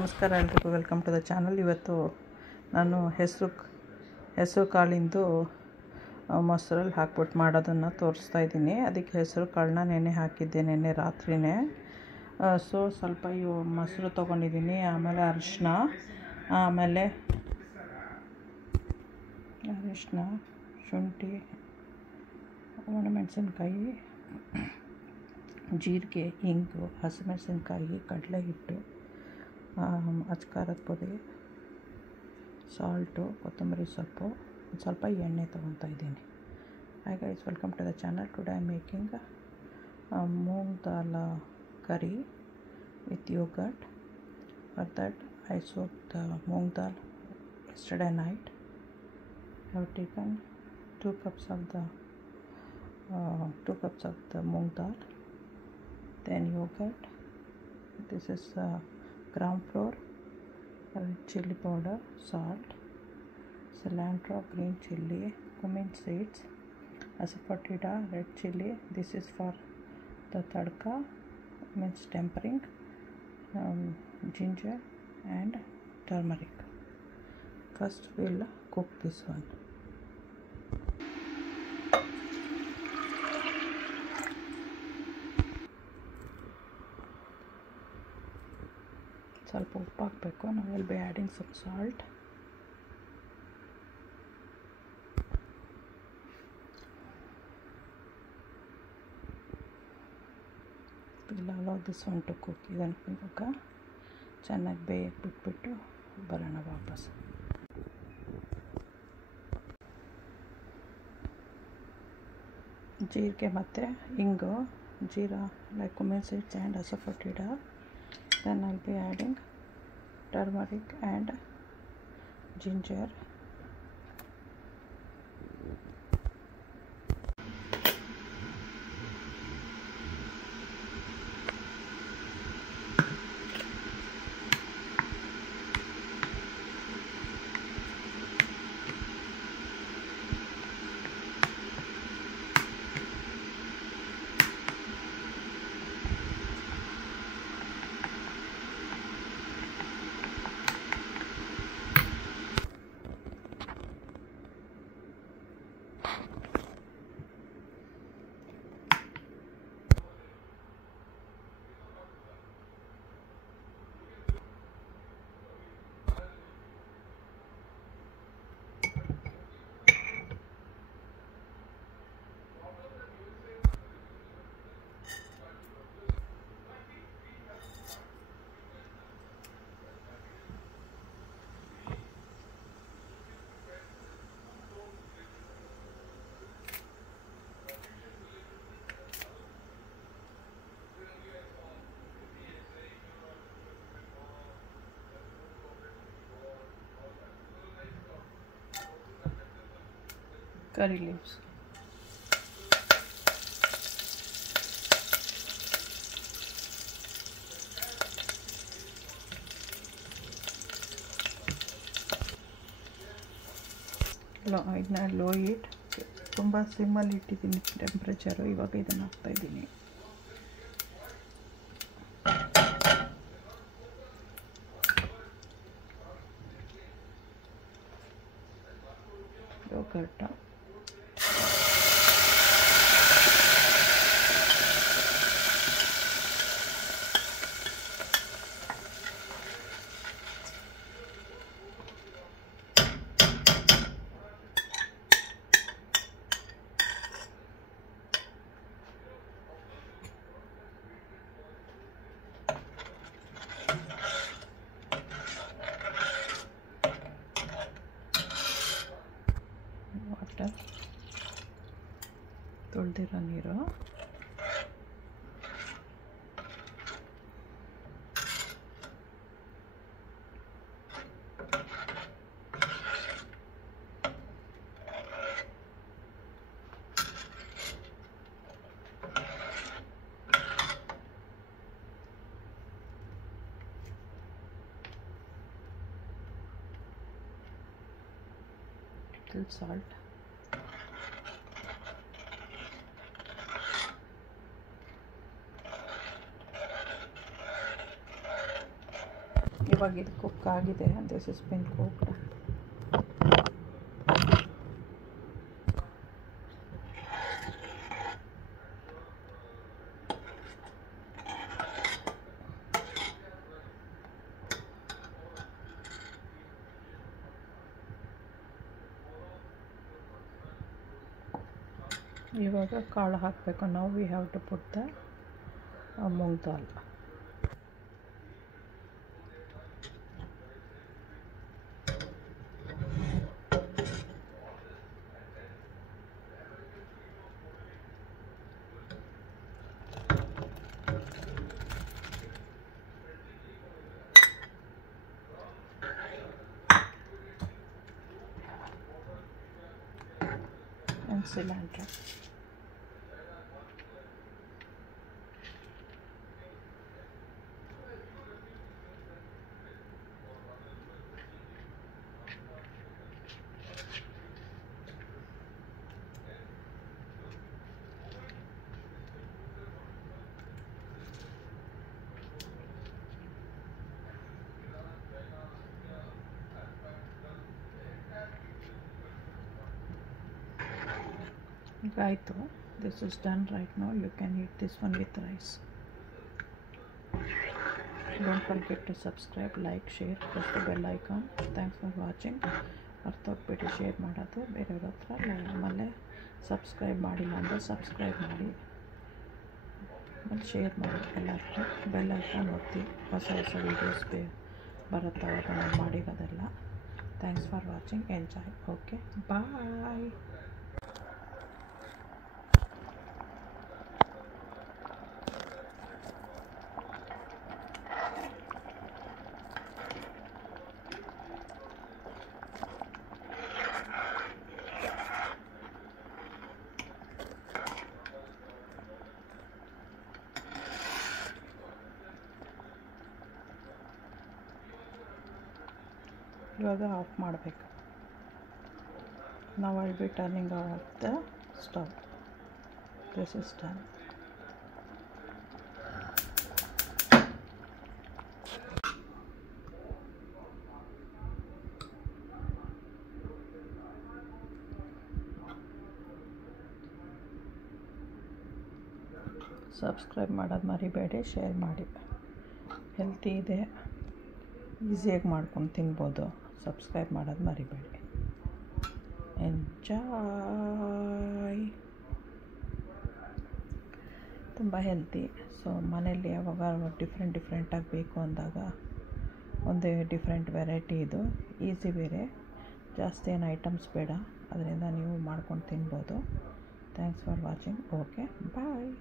ನಮಸ್ಕಾರ ಎಲ್ರಿಗೂ, welcome to the channel. ಇವತ್ತು ನಾನು ಹೆಸರು ಕಾಳಿಂದು ಮೊಸರಲ್ಲಿ ಹಾಕ್ಬಿಟ್ಟು ಮಾಡೋದನ್ನು ತೋರಿಸ್ತಾ ಇದ್ದೀನಿ. ಅದಕ್ಕೆ ಹೆಸರು ಕಾಳನ್ನ ನೆನೆ ಹಾಕಿದ್ದೆ, ನೆನ್ನೆ ರಾತ್ರಿನೇ. ಸ್ವಲ್ಪ ಇವು ಮೊಸರು ತೊಗೊಂಡಿದ್ದೀನಿ, ಆಮೇಲೆ ಅರಿಶಿನ, ಆಮೇಲೆ ಶುಂಠಿ, ಒಣಮೆಣಸಿನ್ಕಾಯಿ, ಜೀರಿಗೆ, ಇಂಗು, ಹಸಿಮೆಣಸಿನ್ಕಾಯಿ, ಕಡಲೆ ಹಿಟ್ಟು, ಅಚ್ಕಾರದ ಪುಡಿ, ಸಾಲ್ಟು, ಕೊತ್ತಂಬರಿ ಸೊಪ್ಪು, ಸ್ವಲ್ಪ ಎಣ್ಣೆ ತೊಗೊತಾ ಇದ್ದೀನಿ. Hi guys, welcome to the channel. Today I am making moong dal curry with yogurt. For that I soaked the moong dal yesterday night. I have taken 2 cups of the moong dal, then yogurt. This is gram flour, red chili powder, salt, cilantro, green chili, cumin seeds, asafoetida, red chili. This is for the tadka, means tempering, ginger and turmeric. First we'll cook this one. ಸ್ವಲ್ಪ ಉಪ್ಪು ಹಾಕಬೇಕು. ನಾವು will be adding some salt. Will allow this one to cook. ಇದನ್ನು ಇವಾಗ ಚೆನ್ನಾಗಿ ಬೇಯಕ್ಕೆ ಬಿಟ್ಬಿಟ್ಟು ಬರೋಣ ವಾಪಸ್. ಜೀರಿಗೆ ಮತ್ತು ಇಂಗು, jeera, like cumin seeds and asafoetida. Then I'll be adding turmeric and ginger. Curry leaves. ಇದನ್ನ ಲೋ ಹೀಟ್, ತುಂಬ ಸಿಮ್ಮಲ್ಲಿ ಇಟ್ಟಿದ್ದೀನಿ ಟೆಂಪ್ರೇಚರು. ಇವಾಗ ಇದನ್ನು ಹಾಕ್ತಾಯಿದ್ದೀನಿ. ಯೋಗರ್ಟ್, ವಾಟರ್, ತೊಳೆದಿರೋ ನೀರು, salt. ಇವಾಗ ಇದು ಕುಕ್ ಆಗಿದೆ. This is bean cooked. ಇವಾಗ ಕಾಳು ಹಾಕಬೇಕು. ನಾವು we have to put the moong dal. And cilantro. ಆಯಿತು. This is done right now. You can eat this one with rice. Don't forget to subscribe, like, share, press the bell icon. Thanks for watching. ಮರ್ತೋಗ್ಬಿಟ್ಟು share ಮಾಡೋದು ಬೇರೆಯವ್ರ ಹತ್ರ. ಆಮೇಲೆ subscribe ಮಾಡಿಲ್ಲ ಅಂದರೆ subscribe ಮಾಡಿ, ಆಮೇಲೆ ಶೇರ್ ಮಾಡಿ ಎಲ್ಲರಿಗೂ. ಬೆಲ್ ಐಕಾನ್ ಒತ್ತಿ. ಹೊಸ ಹೊಸ ವೀಡಿಯೋಸ್ ಬರುತ್ತೆ ಅವಾಗ ನಾನು ಮಾಡಿರೋದೆಲ್ಲ. Thanks for watching. Enjoy. Okay, bye. ಇವಾಗ ಆಫ್ ಮಾಡಬೇಕು. ನಾವು I be turning off the stove. This is done. Subscribe ಮಾಡೋದು ಮರಿಬೇಡಿ, ಶೇರ್ ಮಾಡಿ. ಹೆಲ್ತಿ ಇದೆ, ಈಸಿಯಾಗಿ ಮಾಡ್ಕೊಂಡು ತಿನ್ಬೋದು. ಸಬ್ಸ್ಕ್ರೈಬ್ ಮಾಡೋದು ಮರಿಬೇಡಿ. ಎಂಜಾಯ್. ತುಂಬ ಹೆಲ್ತಿ. ಸೊ ಮನೇಲಿ ಯಾವಾಗ ಡಿಫ್ರೆಂಟಾಗಿ ಬೇಕು ಅಂದಾಗ ಒಂದೇ ಡಿಫ್ರೆಂಟ್ ವೆರೈಟಿ. ಇದು ಈಸಿ ಬೇರೆ, ಜಾಸ್ತಿ ಏನು ಐಟಮ್ಸ್ ಬೇಡ. ಅದರಿಂದ ನೀವು ಮಾಡ್ಕೊಂಡು ತಿನ್ಬೋದು. Thanks for watching. Okay, bye.